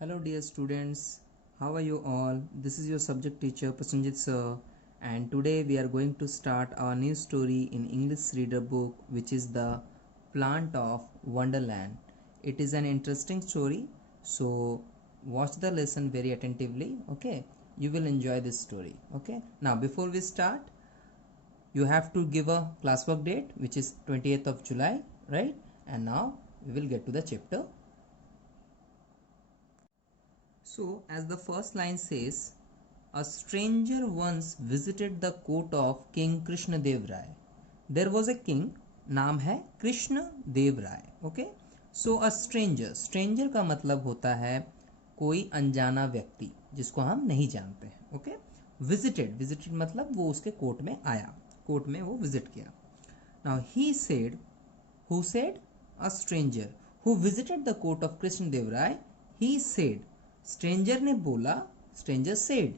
Hello dear students, how are you all? This is your subject teacher Prasenjit sir, and today we are going to start our new story in English reader book, which is The Plant of Wonderland. It is an interesting story, so watch the lesson very attentively, okay? You will enjoy this story, okay? Now before we start, you have to give a classwork date, which is 28th of July, right? And now we will get to the chapter. So, as the first line says, a stranger once visited the court of King Krishna Dev Rai. There was a king, नाम है कृष्ण देव Raya. Okay, so a stranger, stranger का मतलब होता है कोई अनजाना व्यक्ति जिसको हम नहीं जानते हैं. ओके, विजिटेड, विजिटेड मतलब वो उसके कोर्ट में आया, कोर्ट में वो विजिट किया. Now he said, who said? A stranger who visited the court of Krishna Dev Raya. He said, stranger ने बोला, stranger said,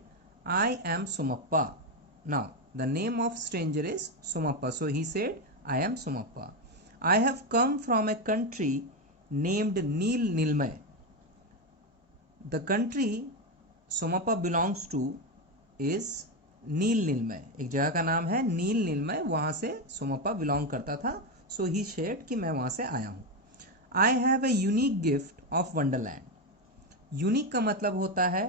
I am Somappa. Now the name of stranger is Somappa, so he said, I am Somappa. I have come from a country named Neel Neelmay. The country Somappa belongs to is Neel Neelmay. एक जगह का नाम है नील नीलमय, वहां से Somappa belong करता था. सो ही शेड कि मैं वहां से आया हूं. I have a unique gift of Wonderland. Unique का मतलब होता है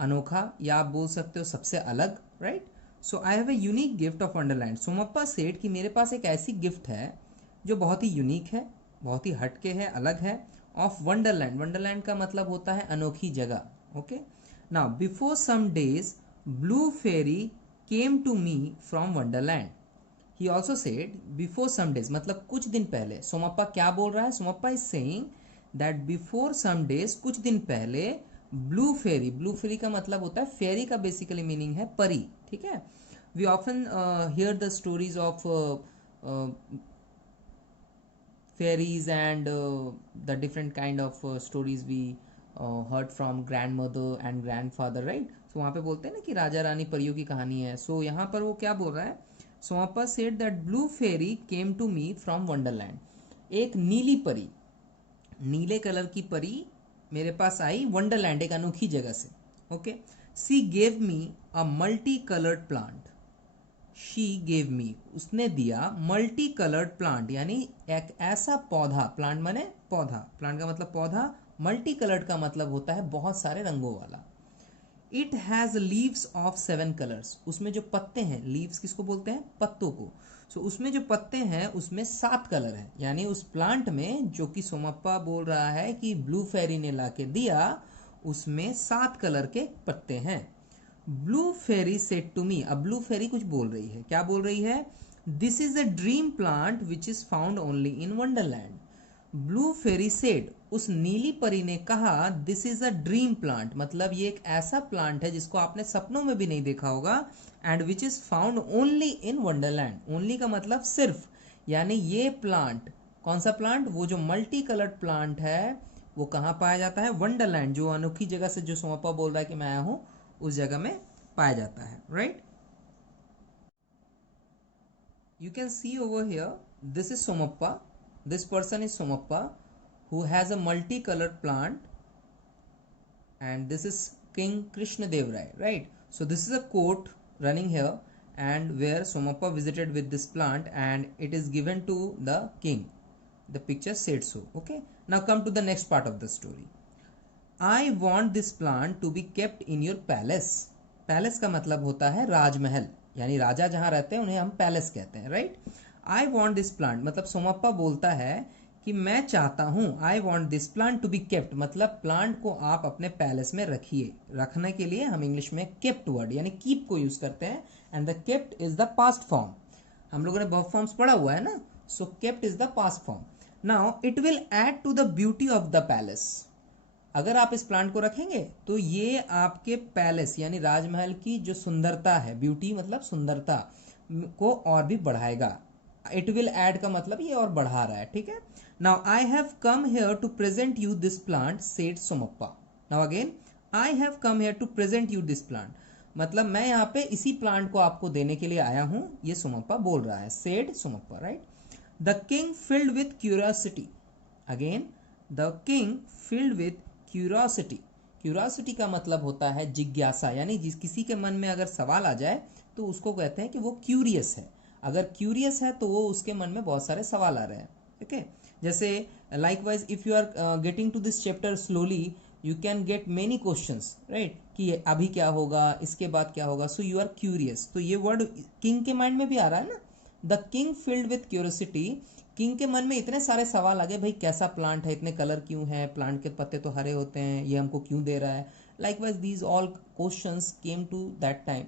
अनोखा, या आप बोल सकते हो सबसे अलग, right? So I have a unique gift of Wonderland. Somappa said कि मेरे पास एक ऐसी गिफ्ट है जो बहुत ही यूनिक है, बहुत ही हटके है, अलग है. ऑफ वंडरलैंड, वंडरलैंड का मतलब होता है अनोखी जगह. Okay, now before some days blue fairy came to me from wonderland. He also said before some days मतलब कुछ दिन पहले. सोमप्पा क्या बोल रहा है? Somappa is saying that before some days, कुछ दिन पहले, ब्लू फेरी, ब्लू फेरी का मतलब होता है, फेरी का बेसिकली मीनिंग है परी. ठीक है, we often hear the stories of fairies and the different kind of stories we heard from grandmother and grandfather, right? So वहाँ पे बोलते हैं ना कि राजा रानी परियों की कहानी है. So यहाँ पर वो क्या बोल रहा है? Somappa said that blue fairy came to me from wonderland. एक नीली परी, नीले कलर की परी मेरे पास आई वंडरलैंड, एक अनोखी जगह से. Okay, C gave me a multi coloured plant. She gave me, उसने दिया, मल्टी कलर्ड प्लांट यानी एक ऐसा पौधा, प्लांट माने पौधा, प्लांट का मतलब पौधा, मल्टी कलर्ड का मतलब होता है बहुत सारे रंगों वाला. It has leaves of 7 colours. उसमें जो पत्ते हैं, लीव्स किसको बोलते हैं? पत्तों को. सो उसमें जो पत्ते हैं उसमें 7 कलर है. यानी उस प्लांट में जो कि सोमप्पा बोल रहा है कि ब्लू फेरी ने ला के दिया, उसमें 7 कलर के पत्ते हैं. Blue fairy said to me. अब ब्लू फेरी कुछ बोल रही है. क्या बोल रही है? This is a dream plant which is found only in Wonderland. Blue fairy said, उस नीली परी ने कहा, this is a dream plant मतलब ये एक ऐसा प्लांट है जिसको आपने सपनों में भी नहीं देखा होगा. And which is found only in Wonderland. Only का मतलब सिर्फ, यानी ये प्लांट, कौन सा प्लांट? वो जो मल्टी कलर्ड प्लांट है वो कहाँ पाया जाता है? वंडरलैंड, जो अनोखी जगह से जो सोमप्पा बोल रहा है कि मैं आया हूं, उस जगह में पाया जाता है, right? You can see over here, this is Somappa, this person is Somappa who has a multicolored plant, and this is King Krishna Dev Rai, right? So this is a court running here, and where Somappa visited with this plant and it is given to the king. The picture said so. Okay, now come to the next part of the story. I want this plant to be kept in your palace. Palace का मतलब होता है राजमहल, यानी राजा जहां रहते हैं उन्हें हम पैलेस कहते हैं, right? I want this plant मतलब सोमप्पा बोलता है कि मैं चाहता हूं, I want this plant to be kept मतलब प्लांट को आप अपने पैलेस में रखिए. रखने के लिए हम इंग्लिश में केप्ट वर्ड यानी कीप को यूज करते हैं. And the kept is the past form. हम लोगों ने वर्ब फॉर्म्स पढ़ा हुआ है ना. So kept is the past form. Now it will add to the beauty of the palace. अगर आप इस प्लांट को रखेंगे तो ये आपके पैलेस यानी राजमहल की जो सुंदरता है, ब्यूटी मतलब सुंदरता, को और भी बढ़ाएगा. इट विल ऐड का मतलब ये और बढ़ा रहा है. ठीक है, now I have come here to present you this plant said Somappa. Now again, I have come here to present you this plant मतलब मैं यहाँ पे इसी प्लांट को आपको देने के लिए आया हूं, ये सोमप्पा बोल रहा है. Said Somappa, right? The king filled with curiosity. Again, the king filled with curiosity. Curiosity का मतलब होता है जिज्ञासा, यानी जिस किसी के मन में अगर सवाल आ जाए तो उसको कहते हैं कि वो क्यूरियस है। अगर क्यूरियस है तो वो उसके मन में बहुत सारे सवाल आ रहे हैं। ओके, जैसे likewise if you are getting to this chapter slowly you can get many questions, right, कि अभी क्या होगा, इसके बाद क्या होगा, सो यू आर क्यूरियस। तो ये वर्ड किंग के माइंड में भी आ रहा है ना, the king field with curiosity. King के मन में इतने सारे सवाल आ गए, भाई कैसा प्लांट है, इतने कलर क्यों है, प्लांट के पत्ते तो हरे होते हैं, ये हमको क्यों दे रहा है। Likewise these all questions came to that time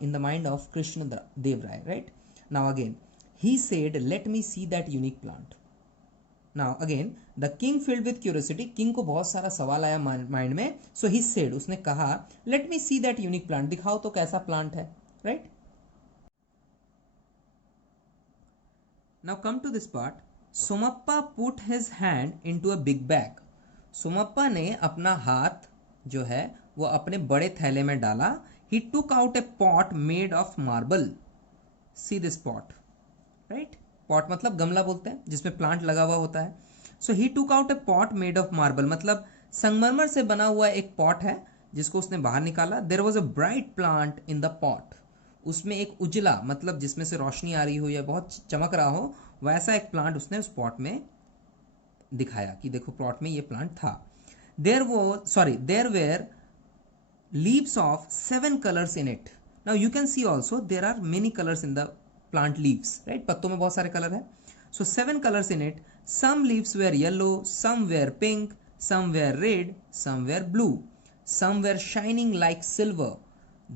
in the mind of Krishna Dev Rai, right? Now again, he said, "Let me see that unique plant." Now again, the king filled with curiosity. King को बहुत सारा सवाल आया mind में, so he said, उसने कहा, "Let me see that unique plant." दिखाओ तो कैसा प्लांट है, right? Now come to this part. Somappa put his hand into a big bag. Somappa ने अपना हाथ जो है वो अपने बड़े थैले में डाला। He took out a pot made of marble. See this pot, right? Pot मतलब गमला बोलते हैं जिसमें प्लांट लगा हुआ होता है। So he took out a pot made of marble, मतलब संगमरमर से बना हुआ एक पॉट है जिसको उसने बाहर निकाला। There was a bright plant in the pot. उसमें एक उजला, मतलब जिसमें से रोशनी आ रही हो या बहुत चमक रहा हो, वैसा एक प्लांट उसने उस पॉट में दिखाया कि देखो प्लॉट में ये प्लांट था। There were leaves of 7 colors in it. Now you can see also there are many colors in the plant leaves, right? पत्तों में बहुत सारे कलर है। So 7 colors in it. Some leaves were yellow, some were pink, some were red, some were blue, some were shining like silver.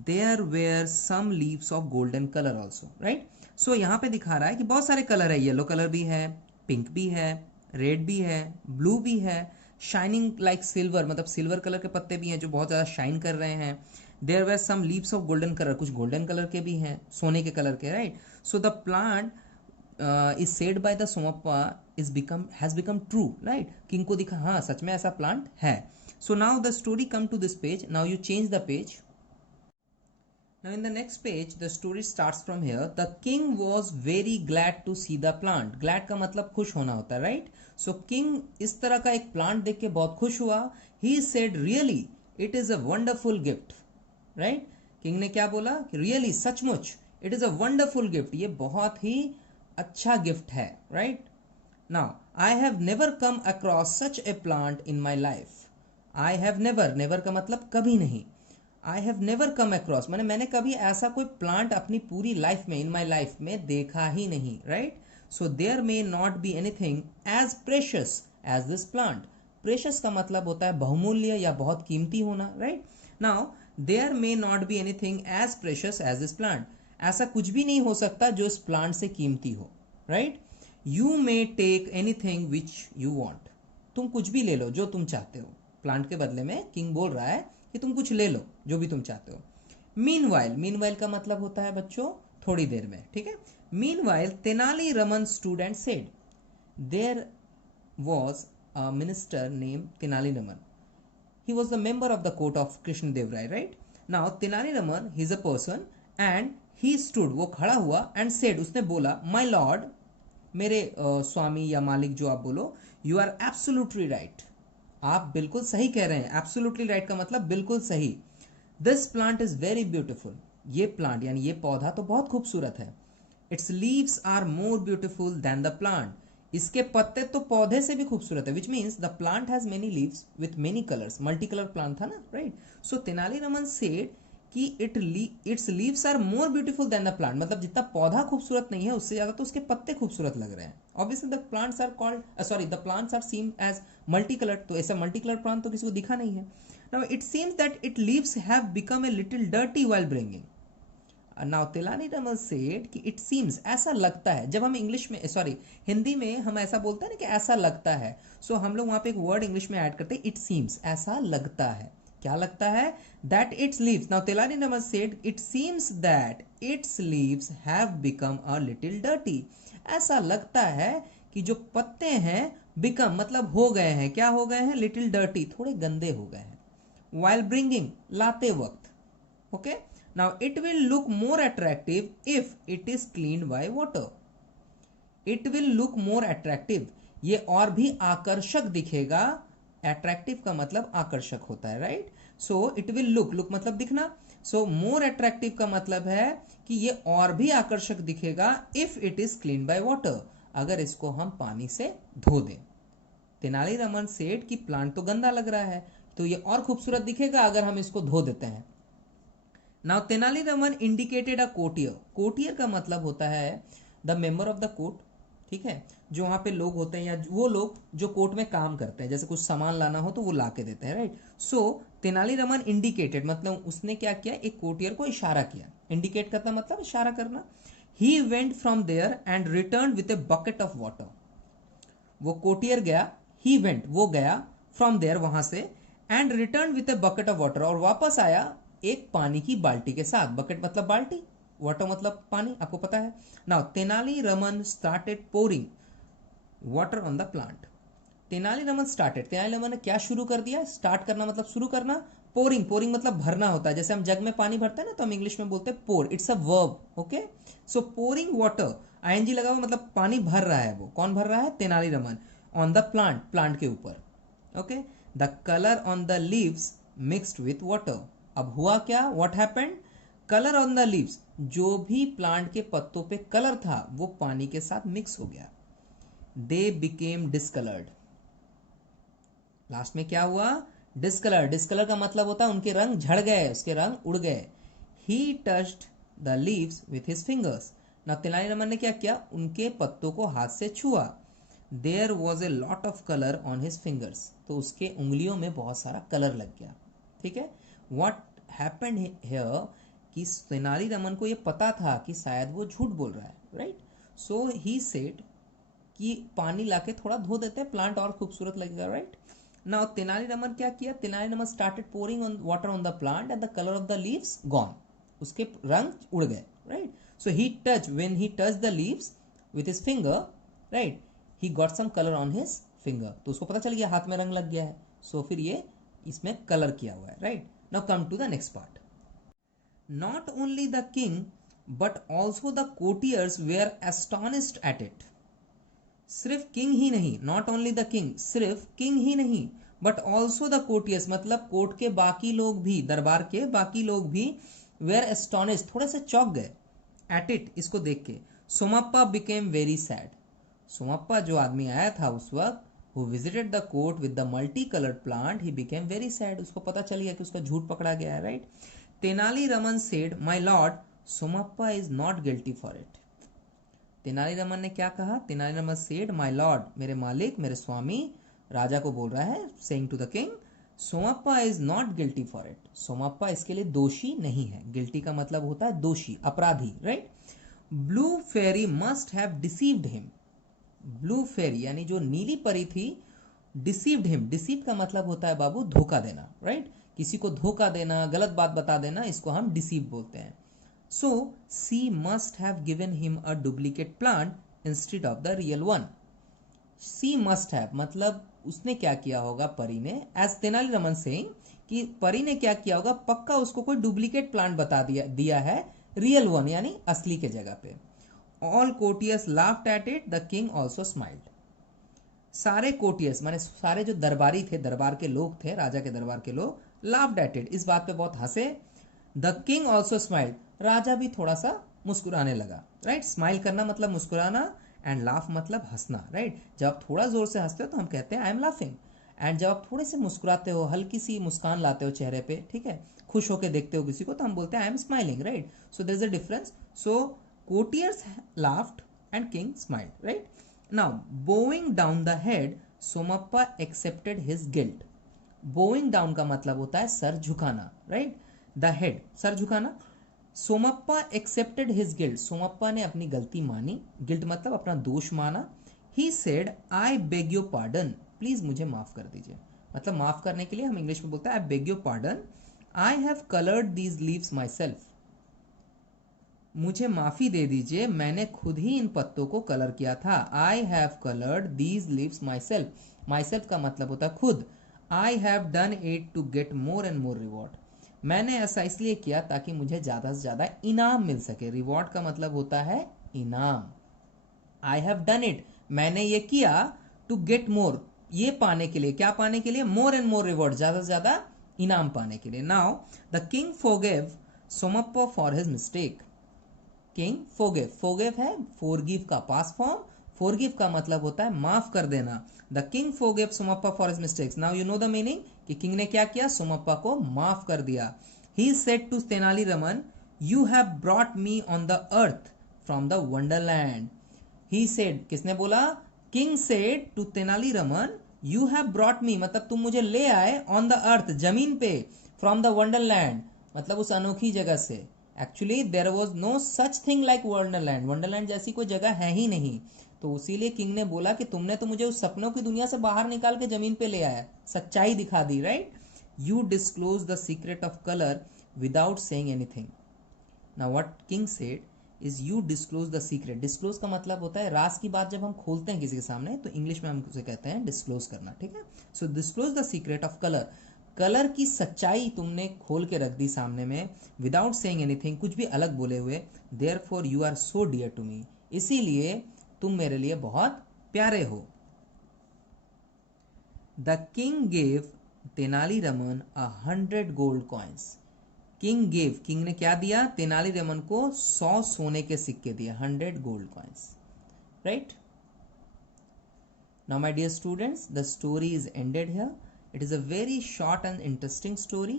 There were some leaves of golden color also, right? So यहाँ पे दिखा रहा है कि बहुत सारे colour है, yellow colour भी है, पिंक भी है, रेड भी है, ब्लू भी है, शाइनिंग लाइक सिल्वर, मतलब सिल्वर कलर के पत्ते भी हैं जो बहुत ज़्यादा शाइन कर रहे हैं। There were some leaves of golden colour, कुछ गोल्डन कलर के भी हैं, सोने के कलर के, right? So the plant is said by the Somappa has become true, right? King को दिखा, हाँ सच में ऐसा प्लांट है। So now the story come to this page. Now you change the page. Now in the next page the story starts from here. The king was very glad to see the plant. Glad का मतलब खुश होना होता है, right? So king इस तरह का एक प्लांट देख के बहुत खुश हुआ। He said, really it is a wonderful gift, right? King ने क्या बोला कि really सचमुच it is a wonderful gift, ये बहुत ही अच्छा गिफ्ट है, right? Now I have never come across such a plant in my life. I have never का मतलब कभी नहीं। I have never come across मैंने कभी ऐसा कोई प्लांट अपनी पूरी लाइफ में, इन माई लाइफ में देखा ही नहीं, right? So there may not be anything as precious as this plant. Precious का मतलब होता है बहुमूल्य या बहुत कीमती होना, right? Now there may not be anything as precious as this plant. ऐसा कुछ भी नहीं हो सकता जो इस प्लांट से कीमती हो, right? You may take anything which you want. तुम कुछ भी ले लो जो तुम चाहते हो। प्लांट के बदले में किंग बोल रहा है कि तुम कुछ ले लो जो भी तुम चाहते हो। मीनवाइल का मतलब होता है बच्चों थोड़ी देर में, ठीक है? Meanwhile Tenali Raman stood and said, there was a minister name Tenali Raman. He was the member of the court of Krishna Dev Raya, right? Now Tenali Raman he is a person and he stood, वो खड़ा हुआ, एंड सेड, उसने बोला, माई लॉर्ड, मेरे स्वामी या मालिक जो आप बोलो, यू आर एब्सोल्युटली राइट, आप बिल्कुल सही कह रहे हैं। एब्सोल्युटली राइट का मतलब बिल्कुल सही। This plant is very beautiful, ये प्लांट यानी ये पौधा तो बहुत खूबसूरत है। Its leaves are more beautiful than the plant, इसके पत्ते तो पौधे से भी खूबसूरत है, which means the plant has many leaves with many colours. Multi colour plant था ना, right? So Tenali Raman said कि its leaves are more beautiful than the plant, मतलब जितना पौधा खूबसूरत नहीं है उससे ज्यादा तो उसके पत्ते खूबसूरत लग रहे हैं। Obviously the plants are called the plants are seen as multi coloured, तो ऐसा मल्टी कलर प्लांट तो किसी को दिखा नहीं है। Now it seems that it leaves have become a little dirty while bringing. Now Tenali Raman said कि इट सीम्स, ऐसा लगता है। जब हम इंग्लिश में हिंदी में हम ऐसा बोलते हैं ना कि ऐसा लगता है, सो हम लोग वहां पे एक वर्ड इंग्लिश में ऐड करते हैं, इट सीम्स, ऐसा लगता है। क्या लगता है? That it's leaves, now Tenali Raman said it seems that it's leaves have become a little dirty. ऐसा लगता है कि जो पत्ते हैं बिकम मतलब हो गए हैं, क्या हो गए हैं? लिटिल डर्टी, थोड़े गंदे हो गए हैं। व्हाइल ब्रिंगिंग, लाते वक्त, okay? Now it will look more attractive if it is cleaned by water. It will look more attractive, ये और भी आकर्षक दिखेगा अट्रैक्टिव का मतलब आकर्षक होता है, right. So it will look, look मतलब दिखना, सो मोर अट्रैक्टिव का मतलब है कि ये और भी आकर्षक दिखेगा if it is clean by water, अगर इसको हम पानी से धो दें। तेनालीरामन सेठ कि प्लांट तो गंदा लग रहा है, तो ये और खूबसूरत दिखेगा अगर हम इसको धो देते हैं। नाउ तेनालीरामन इंडिकेटेड अ कोटियर, कोटियर का मतलब होता है the member of the court, ठीक है, जो वहां पे लोग होते हैं या वो लोग जो कोर्ट में काम करते हैं, जैसे कुछ सामान लाना हो तो वो ला के देते हैं, राइट। सो तेनालीरामन इंडिकेटेड मतलब उसने क्या किया, एक कोटियर को इशारा किया, इंडिकेट करना मतलब इशारा करना। He went from there and return with a bucket of water, वो कोटियर गया, ही वेंट वो गया, फ्रॉम देयर वहां से, and return with a bucket of water और वापस आया एक पानी की बाल्टी के साथ, बकेट मतलब बाल्टी, वाटर मतलब पानी, आपको पता है। Now Tenali Raman started pouring water on the plant, Tenali Raman started, Tenali Raman ने क्या शुरू कर दिया, स्टार्ट करना मतलब शुरू करना, पोरिंग, पोरिंग मतलब भरना होता है, जैसे हम जग में पानी भरते हैं ना तो हम इंग्लिश में बोलते हैं pour, it's a verb, okay. So pouring water, ING लगा हुआ मतलब पानी भर रहा है, वो कौन भर रहा है, Tenali Raman, on the plant, plant के ऊपर, okay. The colour on the leaves mixed with water, अब हुआ क्या, what happened, colour on the leaves, जो भी प्लांट के पत्तों पे कलर था वो पानी के साथ मिक्स हो गया, दे बिकेम डिस्कलर्ड, लास्ट में क्या हुआ, डिस्कलर, डिस्कलर का मतलब होता है उनके रंग झड़ गए, उसके रंग उड़ गए। ही touched the leaves with his fingers, ना तेनालीरामन ने क्या किया, उनके पत्तों को हाथ से छुआ, there was a lot of colour on his fingers, तो उसके उंगलियों में बहुत सारा कलर लग गया, ठीक है। व्हाट हैपेंड हियर कि तेनालीरामन को ये पता था कि शायद वो झूठ बोल रहा है, राइट। सो ही सेड कि पानी लाके थोड़ा धो देते हैं, प्लांट और खूबसूरत लगेगा, राइट। नाउ तेनालीरामन क्या किया, Tenali Raman started pouring on water on the plant and the colour of the leaves gone, उसके रंग उड़ गए, right. So he touch, when he touch the leaves with his finger, right, he got some colour on his finger, तो उसको पता चल गया हाथ में रंग लग गया है, सो फिर ये इसमें कलर किया हुआ है, right. Now come to the next part. Not only the king but also the courtiers were astonished at it, सिर्फ किंग ही नहीं, नॉट ओनली द किंग, सिर्फ किंग ही नहीं, बट ऑल्सो द कोर्टियर्स मतलब कोर्ट के बाकी लोग भी, दरबार के बाकी लोग भी, वेयर एस्टोनिश थोड़े से चौंक गए, एट इट इसको देख के। Somappa became very sad, Somappa जो आदमी आया था उस वक्त, who visited the court with the multi coloured plant, he became very sad, उसको पता चल गया कि उसका झूठ पकड़ा गया है, right. Tenali Raman said my lord Somappa is not guilty for it, Tenali Raman ने क्या कहा, तेनालीरामन सेड माय लॉर्ड, मेरे मालिक, मेरे स्वामी, राजा को बोल रहा है, saying to the king, Somappa is not guilty for it, Somappa इसके लिए दोषी नहीं है, गिल्टी का मतलब होता है दोषी, अपराधी, right. Blue fairy must have deceived him, blue fairy यानी जो नीली परी थी, डिसीव्ड हिम, डिसीव का मतलब होता है बाबू धोखा देना, राइट, किसी को धोखा देना, गलत बात बता देना, इसको हम डिसीव बोलते हैं। So she must have given him a duplicate plant instead of the real one. She must have मतलब उसने क्या किया होगा परी ने, as तेनालीरामन saying कि परी ने क्या किया होगा, पक्का उसको कोई डुप्लीकेट प्लांट बता दिया है, रियल वन यानी असली के जगह पे। All courtiers laughed at it, the king also smiled. सारे कोर्टियर्स माने सारे जो दरबारी थे, दरबार के लोग थे, राजा के दरबार के लोग, laughed at it इस बात पे बहुत हंसे। द किंग ऑल्सो स्माइल्ड, राजा भी थोड़ा सा मुस्कुराने लगा, राइट। स्माइल करना मतलब मुस्कुराना, एंड लाफ मतलब हंसना, राइट। जब आप थोड़ा जोर से हंसते हो तो हम कहते हैं आई एम लाफिंग, एंड जब आप थोड़े से मुस्कुराते हो, हल्की सी मुस्कान लाते हो चेहरे पे, ठीक है, खुश होकर देखते हो किसी को, तो हम बोलते हैं I am smiling, right. So there is a difference. So courtiers laughed and king smiled, right. Now bowing down the head, Somappa accepted his guilt, bowing down का मतलब होता है सर झुकाना, राइट, द हेड सर झुकाना। Somappa accepted his guilt, Somappa ने अपनी गलती मानी, गिल्ट मतलब अपना दोष माना। He said I beg your pardon, please मुझे माफ कर दीजिए, मतलब माफ करने के लिए हम इंग्लिश में बोलते हैं आई beg your pardon, I have coloured these leaves my self, मुझे माफी दे दीजिए, मैंने खुद ही इन पत्तों को कलर किया था, I have coloured these leaves myself, myself का मतलब होता है खुद, I have done it to get more and more reward, मैंने ऐसा इसलिए किया ताकि मुझे ज्यादा से ज्यादा इनाम मिल सके, रिवॉर्ड का मतलब होता है इनाम। आई हैव डन इट मैंने ये किया, टू गेट मोर ये पाने के लिए, क्या पाने के लिए? मोर एंड मोर रिवॉर्ड, ज्यादा से ज्यादा इनाम पाने के लिए. Now the king forgive Somappa for his mistake. King forgive, forgive है फॉरगिव का पास्ट फॉर्म, फॉरगिव का मतलब होता है माफ कर देना. The king forgive Somappa for his mistakes. Now you know the meaning कि किंग ने क्या किया? सोमप्पा को माफ कर दिया. He said to Tenali Raman, you have brought me on the earth from the Wonderland. He said, किसने बोला? King said to Tenali Raman, you have brought me, मतलब तुम मुझे ले आए, ऑन द अर्थ, जमीन पे, फ्रॉम द वंडरलैंड, मतलब उस अनोखी जगह से. Actually there was no such thing like Wonderland, Wonderland जैसी कोई जगह है ही नहीं. तो इसीलिए किंग ने बोला कि तुमने तो मुझे उस सपनों की दुनिया से बाहर निकाल के जमीन पे ले आया, सच्चाई दिखा दी, right? You disclose the secret of colour without saying anything. Now what king said is you disclose the secret. Disclose का मतलब होता है राज की बात जब हम खोलते हैं किसी के सामने, तो इंग्लिश में हम उसे कहते हैं डिस्क्लोज करना, ठीक है? So disclose the secret of colour, colour की सच्चाई तुमने खोल के रख दी सामने में, विदाउट सेइंग एनीथिंग, कुछ भी अलग बोले हुए. Therefore you are so dear to me, इसीलिए तुम मेरे लिए बहुत प्यारे हो. The king gave Tenali Raman 100 gold coins. King gave, king ने क्या दिया? तेनाली रमन को 100 सोने के सिक्के दिए, 100 gold coins, right? Now my dear students, the story is ended here. It is a very short and interesting story.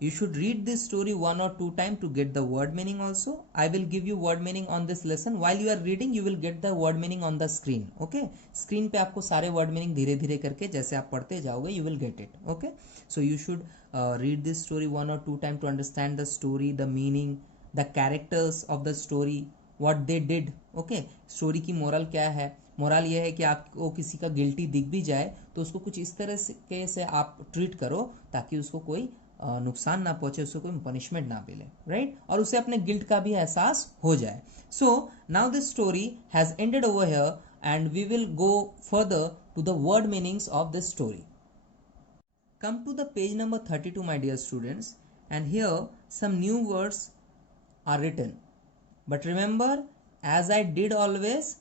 You should read this story 1 or 2 times to get the word meaning also. I will give you word meaning on this lesson. While you are reading, you will get the word meaning on the screen. Okay? Screen पे आपको सारे word meaning धीरे धीरे करके जैसे आप पढ़ते जाओगे, you will get it. Okay? So you should read this story 1 or 2 times to understand the story, the meaning, the characters of the story, what they did. Okay? Story की moral क्या है? मोरल ये है कि आपको किसी का guilty दिख भी जाए तो उसको कुछ इस तरह से आप ट्रीट करो ताकि उसको कोई नुकसान ना पहुंचे, उसको कोई पनिशमेंट ना मिले, राइट? और उसे अपने गिल्ट का भी एहसास हो जाए. So now this story has ended over here and we will go further to the word meanings of this story. Come to the page number 32 my dear students, and here some new words are written, but remember, as I did always,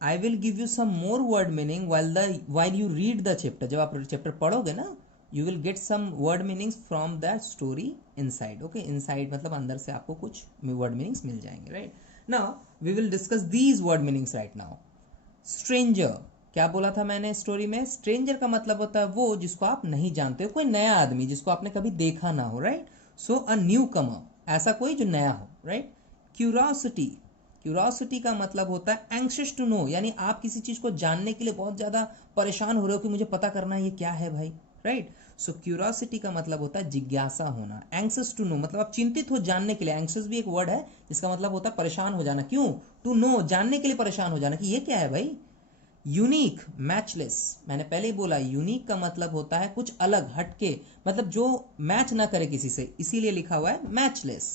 I will give you some more word meaning while you read the chapter. जब आप chapter पढ़ोगे ना, you will get some word meanings from that story inside. Okay, inside मतलब अंदर से आपको कुछ word meanings मिल जाएंगे, right? Now we will discuss these word meanings right now. Stranger, क्या बोला था मैंने स्टोरी में? स्ट्रेंजर का मतलब होता है वो जिसको आप नहीं जानते हो, कोई नया आदमी जिसको आपने कभी देखा ना हो, राइट? सो अ न्यू कमर, ऐसा कोई जो नया हो, राइट? क्यूरियोसिटी, क्यूरियोसिटी का मतलब होता है एंग्शियस टू नो, यानी आप किसी चीज को जानने के लिए बहुत ज्यादा परेशान हो रहे हो कि मुझे पता करना है ये क्या है भाई, राइट? सो क्यूरियोसिटी का मतलब होता है जिज्ञासा होना. एंग्शियस टू नो मतलब आप चिंतित हो जानने के लिए. एंग्शियस भी एक वर्ड है जिसका मतलब होता है परेशान हो जाना. क्यों? टू नो, जानने के लिए परेशान हो जाना कि ये क्या है भाई. यूनिक, मैचलेस, मैंने पहले ही बोला यूनिक का मतलब होता है कुछ अलग, हटके, मतलब जो मैच ना करे किसी से, इसीलिए लिखा हुआ है मैचलेस.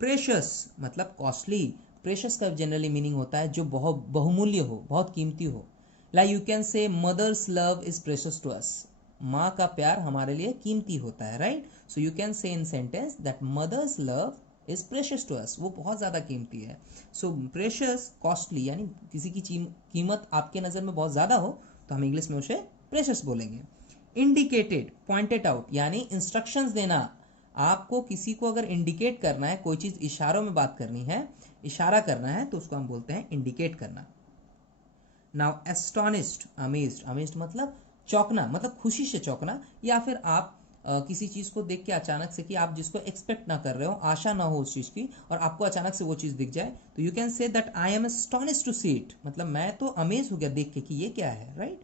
प्रेशियस मतलब कॉस्टली. प्रेशियस का जनरली मीनिंग होता है जो बहुत बहुमूल्य हो, बहुत कीमती हो. Like you can say mother's love is precious to us. माँ का प्यार हमारे लिए कीमती होता है, right? So you can say in sentence that mother's love is precious to us, वो बहुत ज्यादा कीमती है. सो प्रेशियस, कॉस्टली, यानी किसी की कीमत आपके नजर में बहुत ज्यादा हो तो हम इंग्लिश में उसे प्रेशियस बोलेंगे. इंडिकेटेड, पॉइंटेड आउट, यानी इंस्ट्रक्शंस देना. आपको किसी को अगर इंडिकेट करना है, कोई चीज इशारों में बात करनी है, इशारा करना है, तो उसको हम बोलते हैं इंडिकेट करना. नाउ एस्टोनिश्ड, अमेज्ड, अमेज्ड मतलब चौंकना, मतलब खुशी से चौंकना, या फिर आप किसी चीज को देख के अचानक से, कि आप जिसको एक्सपेक्ट ना कर रहे हो, आशा ना हो उस चीज की, और आपको अचानक से वो चीज दिख जाए, तो you can say that I am astonished to see it, मतलब मैं तो अमेज हो गया देख के कि ये क्या है, right?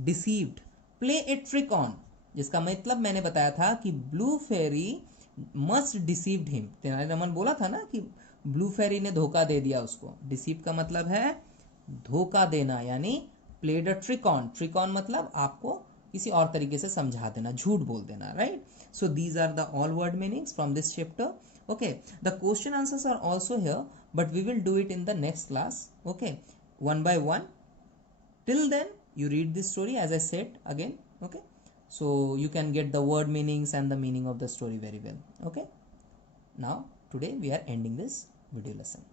Deceived, play a trick on, जिसका मतलब मैंने बताया था कि blue fairy must deceived him. Tenali Raman बोला था ना कि ब्लू फेरी ने धोखा दे दिया उसको. डिसीव का मतलब है धोखा देना, यानी played a trick on. Trick on मतलब आपको किसी और तरीके से समझा देना, झूठ बोल देना, right? So these are the all word meanings from this chapter. Okay, the question answers are also here, but we will do it in the next class. Okay, one by one. Till then you read this story as I said again. Okay, so you can get the word meanings and the meaning of the story very well. Okay, now today we are ending this video lesson.